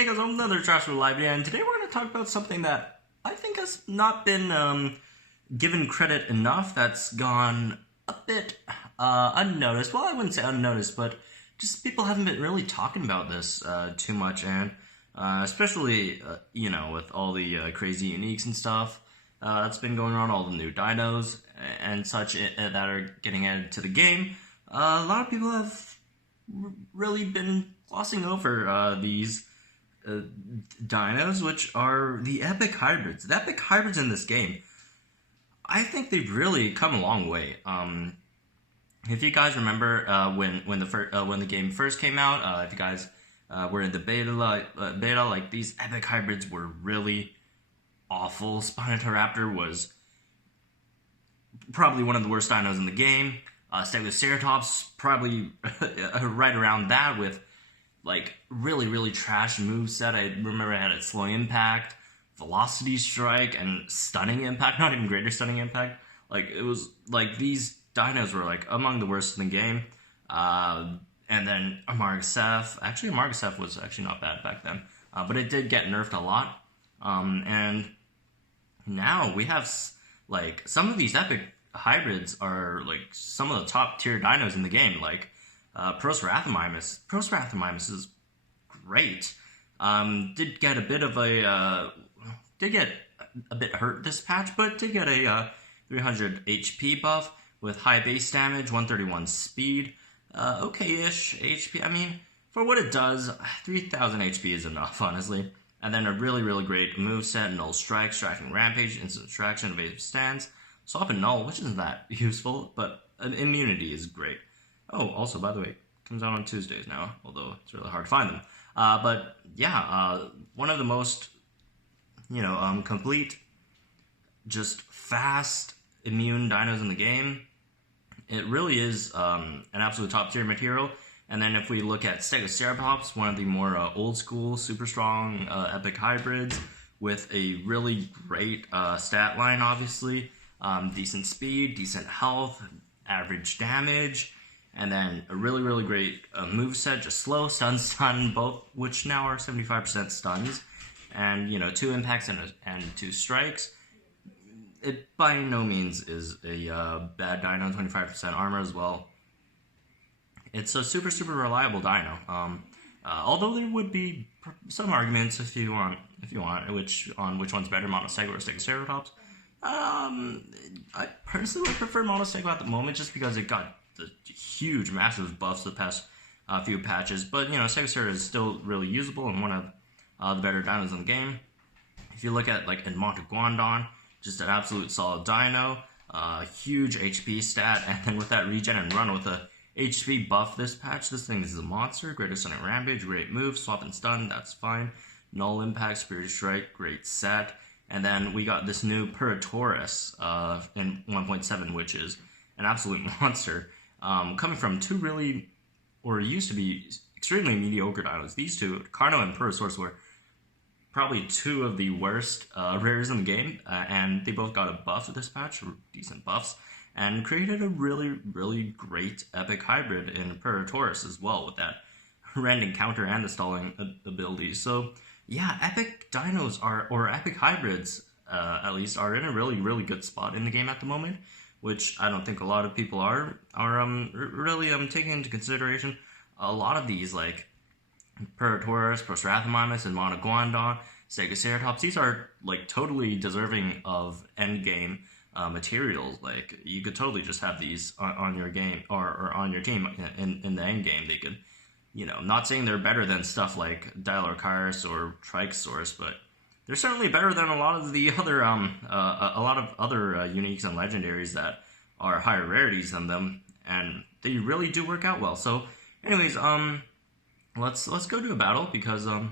Hey guys, I'm another Trash Live, and today we're going to talk about something that I think has not been given credit enough, that's gone a bit unnoticed. Well, I wouldn't say unnoticed, but just people haven't been really talking about this too much, and especially, with all the crazy uniques and stuff that's been going on, all the new dinos and such that are getting added to the game. A lot of people have really been glossing over these dinos, which are the epic hybrids. The epic hybrids in this game, I think they've really come a long way. If you guys remember when the game first came out, if you guys were in the beta, like these epic hybrids were really awful. Spinotaraptor was probably one of the worst dinos in the game. Stegoceratops probably right around that, with like really trash moveset. I remember it had a slow impact, velocity strike, and stunning impact. Not even greater stunning impact. Like, it was like these dinos were like among the worst in the game. And then Amargaseth was actually not bad back then, but it did get nerfed a lot. And now we have like some of these epic hybrids are like some of the top tier dinos in the game, like Procerathomimus. Procerathomimus is great. Did get a bit hurt this patch, but did get a 300 HP buff with high base damage, 131 speed, okay-ish HP. I mean, for what it does, 3000 HP is enough, honestly. And then a really great moveset: Null Strike, Striking Rampage, Instant Distraction, Evasive Stance, Swap and Null, which isn't that useful, but immunity is great. Oh, also, by the way, it comes out on Tuesdays now, although it's really hard to find them. But yeah, one of the most, complete, just fast, immune dinos in the game. It really is an absolute top tier material. And then if we look at Stegoceratops, one of the more old school, super strong epic hybrids with a really great stat line, obviously. Decent speed, decent health, average damage, and then a really great moveset, just slow, stun, both, which now are 75% stuns, and 2 impacts and 2 strikes. It by no means is a bad dino. 25% armor as well. It's a super reliable dino. Although there would be some arguments if you want, which one's better, Monostego or Stegoceratops. I personally would prefer Monostego at the moment, just because it got the huge, massive buffs the past few patches. But Stegoceratops is still really usable and one of the better dinos in the game. If you look at like Edmontoguanadon, just an absolute solid dino, huge HP stat, and then with that regen and run with a HP buff this patch, this thing is a monster. Greater stunning rampage, great move, swap and stun, that's fine. Null impact, spirit strike, great set. And then we got this new Purosaurus in 1.7, which is an absolute monster. Coming from two really, or used to be extremely mediocre dinos. These two, Carno and Purosaurus, were probably two of the worst rares in the game, and they both got a buff this patch, or decent buffs, and created a really great epic hybrid in Purosaurus as well, with that rending counter and the stalling abilities. So yeah, epic dinos or epic hybrids, at least, are in a really good spot in the game at the moment, which I don't think a lot of people are really taking into consideration. A lot of these, like Perthuras, Procerathomimus, and Edmontoguanadon, Stegoceratops, these are like totally deserving of end game materials. Like, you could totally just have these on your game or on your team in the end game. They could, not saying they're better than stuff like Dilorcaris or Trichosaurus, but they're certainly better than a lot of the other uniques and legendaries that are higher rarities than them, and they really do work out well. So, anyways, let's go to a battle, because I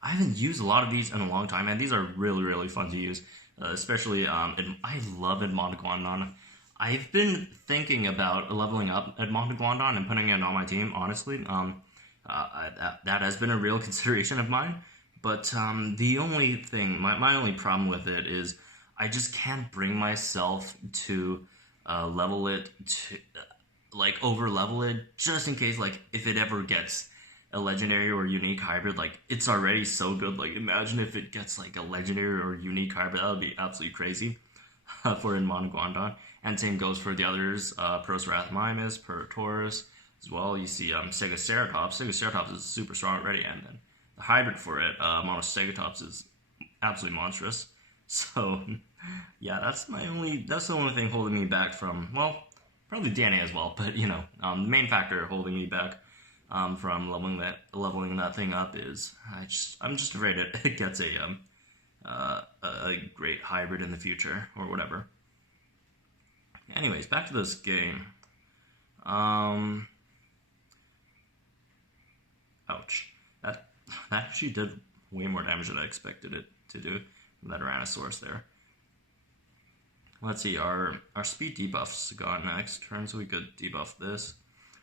haven't used a lot of these in a long time, and these are really fun to use. Especially, I love Edmontoguanadon. I've been thinking about leveling up Edmontoguanadon and putting it on my team, honestly. That has been a real consideration of mine. But the only thing, my only problem with it is I just can't bring myself to level it, to over level it, just in case, like, if it ever gets a legendary or unique hybrid, like, it's already so good. Like, imagine if it gets like a legendary or unique hybrid. That would be absolutely crazy for Edmontoguanadon. And same goes for the others, Procerathomimus, Purosaurus as well. You see Stegoceratops. Stegoceratops is super strong already, and then the hybrid for it, Monostegotops, is absolutely monstrous. So yeah, that's the only thing holding me back from, well, probably DNA as well, but the main factor holding me back from leveling that thing up is I'm just afraid it gets a great hybrid in the future or whatever. Anyways, back to this game. Ouch. That actually did way more damage than I expected it to do from that Tyrannosaurus there. Let's see, our speed debuff's gone next turn, so we could debuff this.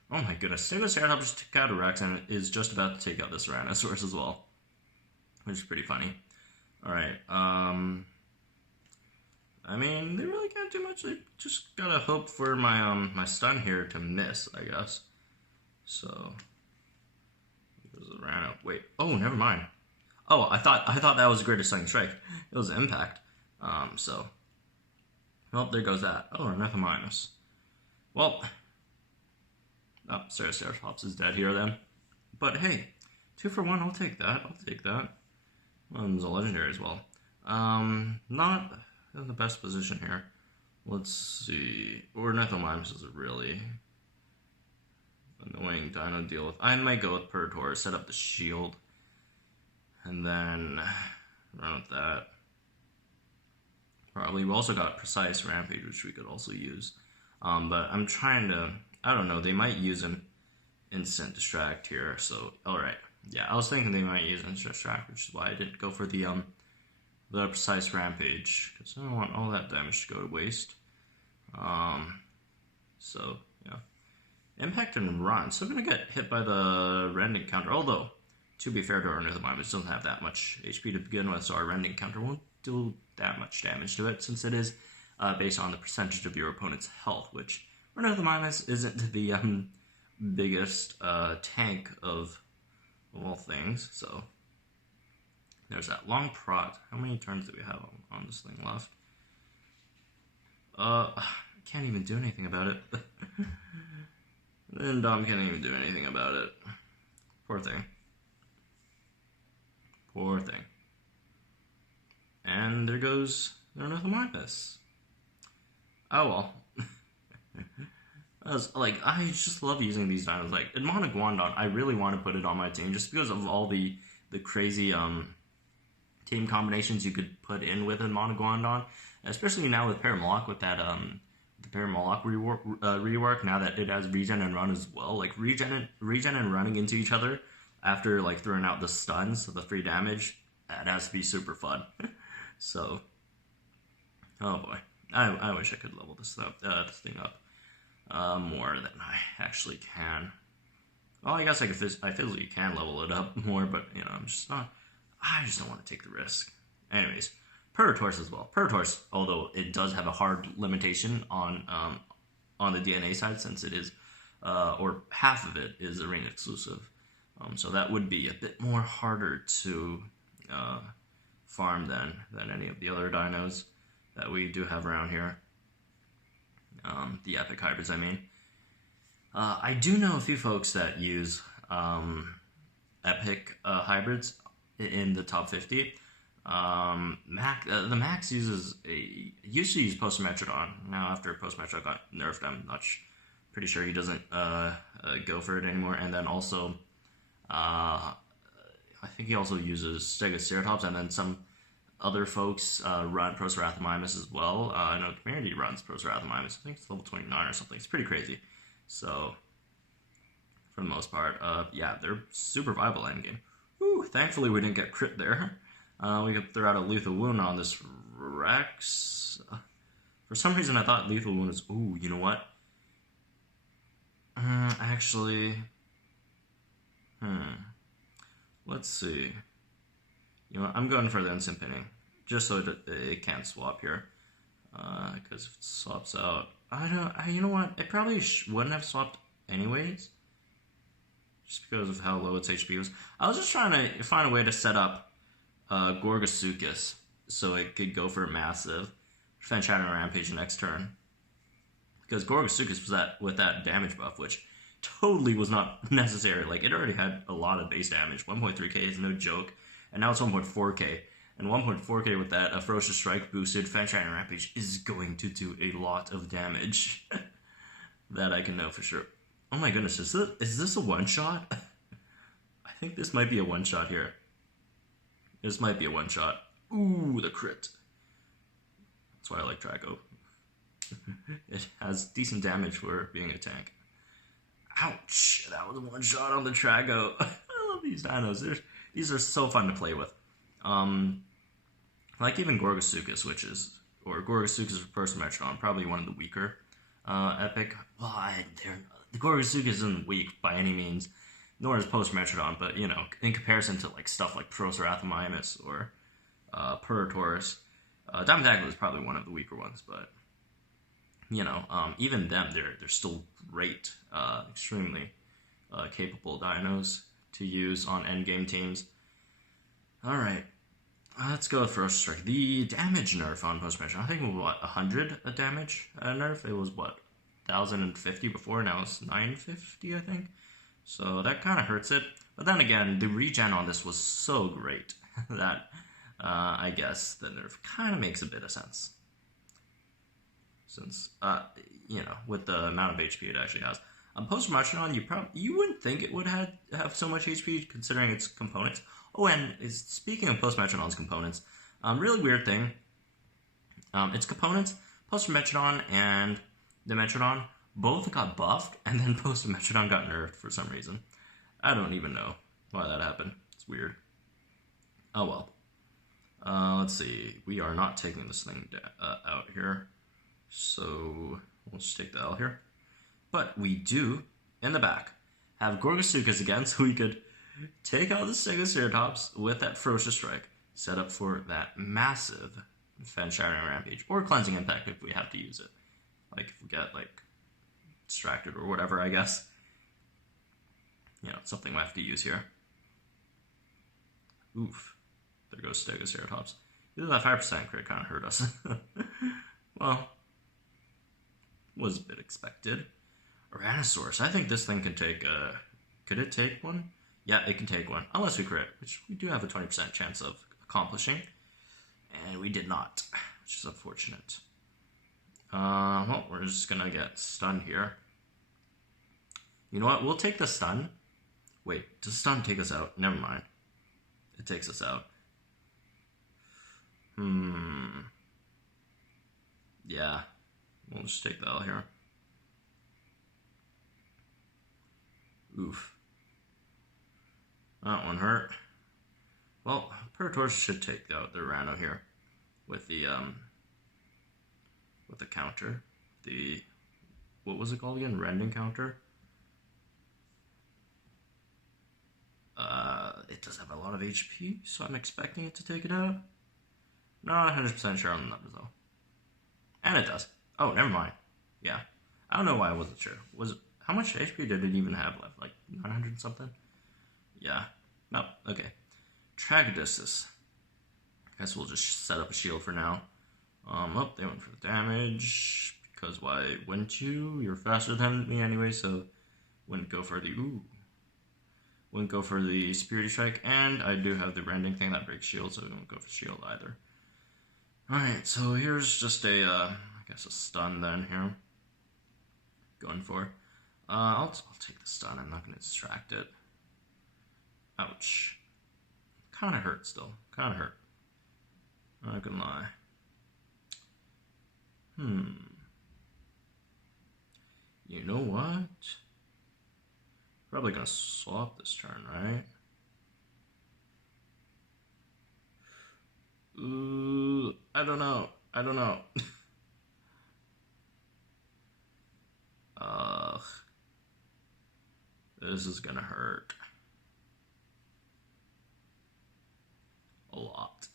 Oh my goodness, Stegoceratops just took out a Rex and is just about to take out this Tyrannosaurus as well, which is pretty funny. Alright, I mean, they really can't do much. They just gotta hope for my my stun here to miss, I guess. So, because it ran out. Wait, oh, never mind. Oh, I thought that was a greatest stunning strike. It was impact. So, well, there goes that. Oh, nothing minus. Well, Stegoceratops is dead here then. But hey, 2 for 1. I'll take that. Well, there's a legendary as well. Not in the best position here. Let's see. Ornithomimus is a really annoying dino to deal with. I might go with Perthuras, set up the shield, and then run with that. Probably. We also got Precise Rampage, which we could also use. But I'm trying to, I don't know, they might use an Instant Distract here, so, alright. Yeah, I was thinking they might use Instant Distract, which is why I didn't go for the Precise Rampage, because I don't want all that damage to go to waste. So, yeah. Impact and Run. Still gonna get hit by the Rending counter, although, to be fair to our Ornithomimus, it doesn't have that much HP to begin with, so our Rending counter won't do that much damage to it, since it is based on the percentage of your opponent's health, which Ornithomimus isn't the biggest tank of all things, so there's that long prod. How many turns do we have on this thing left? I can't even do anything about it. And Dom can't even do anything about it. Poor thing. Poor thing. And there goes Ornithomimus. Oh well. I just love using these dinos. Like, Edmontoguanadon, I really want to put it on my team just because of all the crazy team combinations you could put in with Edmontoguanadon, especially now with Paramoloch, with that the Paramoloch rework, now that it has regen and run as well. Like, regen and running into each other after like throwing out the stuns, so the free damage, that has to be super fun. So, oh boy, I wish I could level this thing up more than I actually can. Well, I guess I physically can level it up more, but I'm just not. I just don't want to take the risk. Anyways, Purosaurus as well. Purosaurus, although it does have a hard limitation on the DNA side, since it is, or half of it is arena exclusive, so that would be a bit more harder to farm than any of the other dinos that we do have around here. The epic hybrids, I mean. I do know a few folks that use epic hybrids in the top 50. The Max used to use Postimetrodon. Now, after Postimetrodon got nerfed, I'm pretty sure he doesn't go for it anymore. And then also, I think he also uses Stegoceratops, and then some other folks run Procerathomimus as well. I know the community runs Procerathomimus. I think it's level 29 or something. It's pretty crazy. So, for the most part, yeah, they're super viable endgame. Whew, thankfully we didn't get crit there. We could throw out a lethal wound on this Rex. For some reason I thought lethal wound was... Ooh, you know what? Actually... Let's see. You know what? I'm going for the instant pinning. Just so it can't swap here. Because if it swaps out... you know what? It probably wouldn't have swapped anyways. just because of how low its HP was. I was just trying to find a way to set up Gorgosuchus so it could go for a massive Defense Shattering Rampage next turn. Because Gorgosuchus was with that damage buff, which totally was not necessary. Like, it already had a lot of base damage. 1.3k is no joke, and now it's 1.4k. And 1.4k with that Ferocious Strike boosted Defense Shattering Rampage is going to do a lot of damage. That I can know for sure. Oh my goodness, is this a one-shot? I think this might be a one-shot here. This might be a one-shot. Ooh, the crit. That's why I like Drago. It has decent damage for being a tank. Ouch, that was a one-shot on the Drago. I love these dinos. These are so fun to play with. Like even Gorgosuchus, or Gorgosuchus or Procerathomimus, probably one of the weaker epic. Well, the Gorgosuchus isn't weak by any means, nor is Postimetrodon, but you know, in comparison to like stuff like Procerathomimus or Purosaurus, Dimodactylus is probably one of the weaker ones, but you know, even them, they're still great, extremely capable dinos to use on endgame teams. All right. Let's go with Ferocious Strike. The damage nerf on Postimetrodon, I think it was, what, 100 a damage nerf? It was, what, 1,050 before, now it's 950, I think? So that kind of hurts it. But then again, the regen on this was so great that I guess the nerf kind of makes a bit of sense. Since, you know, with the amount of HP it actually has. Postimetrodon, you wouldn't think it would have so much HP considering its components. Oh, and speaking of Postimetrodon's components, really weird thing. Its components, Postimetrodon and Dimodactylus, both got buffed, and then Postimetrodon got nerfed for some reason. I don't even know why that happened. It's weird. Oh well. Let's see. We are not taking this thing out here, so we'll just take the L here. But we do, in the back, have Gorgosuchus again, so we could take out the Stegoceratops with that Ferocious Strike, set up for that massive Defense Shattering Rampage, or Cleansing Impact if we have to use it. Like, if we get, like, distracted or whatever, I guess. You know, it's something we have to use here. Oof. There goes Stegoceratops. Either that 5% crit kind of hurt us. Well, was a bit expected. Tyrannosaurus. I think this thing can take, could it take one? Yeah, it can take one. Unless we crit, which we do have a 20% chance of accomplishing. And we did not, which is unfortunate. Well, we're just gonna get stunned here. You know what? We'll take the stun. Wait, does stun take us out? Never mind. It takes us out. Yeah. We'll just take the L here. Oof. That one hurt. Well, Purosaurus should take out the Rhino here with the counter. What was it called again? Rending counter. It does have a lot of HP, so I'm expecting it to take it out. Not 100% sure on the numbers though. And it does. Oh, never mind. Yeah. I don't know why I wasn't sure. How much HP did it even have left? Like 900 something? Yeah. Nope. Okay. Tragosuchus. Guess we'll just set up a shield for now. Oh, they went for the damage. Because why wouldn't you? You're faster than me anyway, so wouldn't go for the wouldn't go for the Spirit Strike, and I do have the rending thing that breaks shield, so we won't go for shield either. Alright, so here's just a I guess a stun then here. Going for. I'll take the stun, I'm not gonna distract it. Ouch. Kinda hurt still. Kinda hurt. I'm not gonna lie. You know what? Probably gonna swap this turn, right? Ooh, I don't know. Ugh. This is gonna hurt. A lot.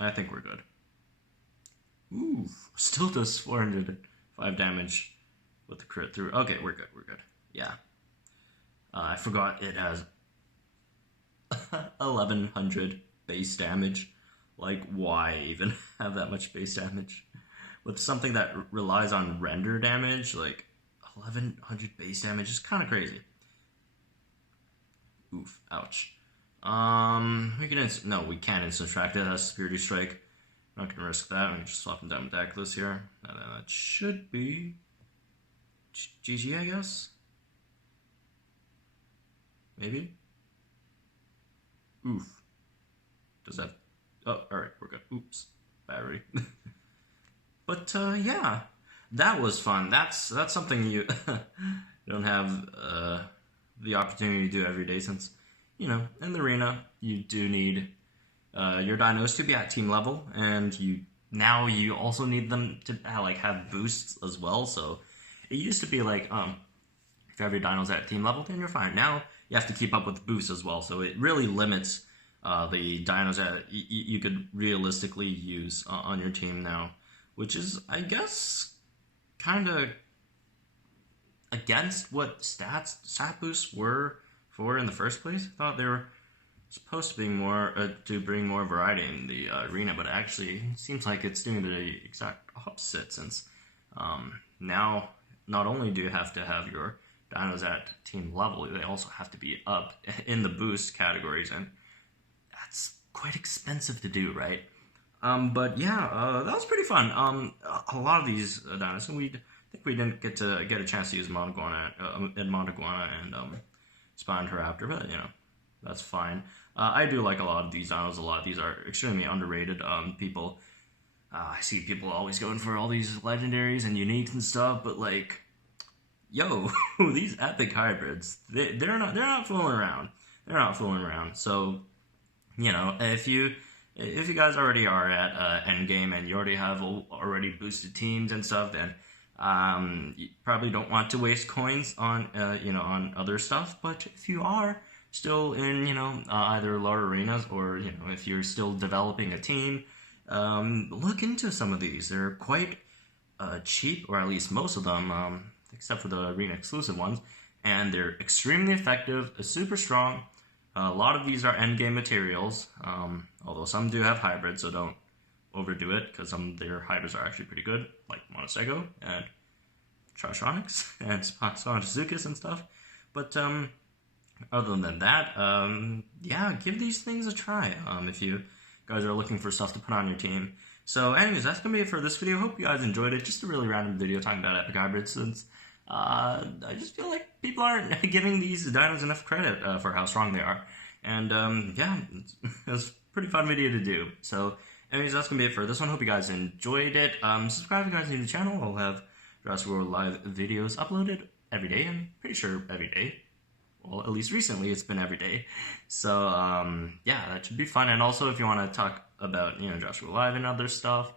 I think we're good. Ooh, still does 405 damage. with the crit through. Okay, we're good. We're good. Yeah. I forgot it has 1100 base damage. Like, why even have that much base damage? With something that relies on render damage, like 1100 base damage is kind of crazy. Oof, ouch. We can't instant track that. That's Security Strike. Not gonna risk that. We can just swap him down with Dimodactylus here. And then that should be GG, I guess. Maybe. Oof. Does that? Oh, all right, we're good. Oops, battery. But yeah, that was fun. That's something you don't have the opportunity to do every day, since, you know, in the arena you do need your dinos to be at team level, and you also need them to have boosts as well. So it used to be like if every dino's at team level, then you're fine. Now you have to keep up with the boosts as well, so it really limits the dinos that you could realistically use on your team now, which is, I guess, kind of against what stat boosts were for in the first place. I thought they were supposed to be more to bring more variety in the arena, but actually it seems like it's doing the exact opposite, since now not only do you have to have your dinos at team level, they also have to be up in the boost categories, and that's quite expensive to do, right? But yeah, that was pretty fun. A lot of these dinos, and I think we didn't get a chance to use Edmontoguanadon and Spinotaraptor, but you know, that's fine. I do like a lot of these dinos. A lot of these are extremely underrated. I see people always going for all these legendaries and uniques and stuff, but like, yo, these epic hybrids, they're not fooling around. They're not fooling around. So, you know, if you guys already are at endgame and you already have already boosted teams and stuff, then you probably don't want to waste coins on on other stuff. But if you are still in either lower arenas, or if you're still developing a team, look into some of these. They're quite cheap, or at least most of them, except for the arena exclusive ones, and they're extremely effective, super strong. A lot of these are endgame materials, although some do have hybrids, so don't overdo it, because some of their hybrids are actually pretty good, like Monosego and Trashonics and Postosuchus and stuff. But other than that, yeah, give these things a try if you guys are looking for stuff to put on your team. So anyways, that's going to be it for this video. Hope you guys enjoyed it. Just a really random video talking about epic hybrids, since I just feel like people aren't giving these dinos enough credit for how strong they are. And yeah, it was a pretty fun video to do. So anyways, that's going to be it for this one. Hope you guys enjoyed it. Subscribe if you guys are new to the channel. I'll have Jurassic World Live videos uploaded every day. I'm pretty sure every day. Well, at least recently it's been every day. So yeah, that should be fun. And also, if you want to talk about Jurassic World Live and other stuff,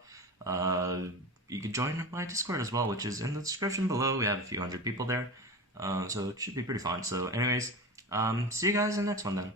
you can join my Discord as well, which is in the description below. We have a few hundred people there, so it should be pretty fun. So anyways, see you guys in the next one then.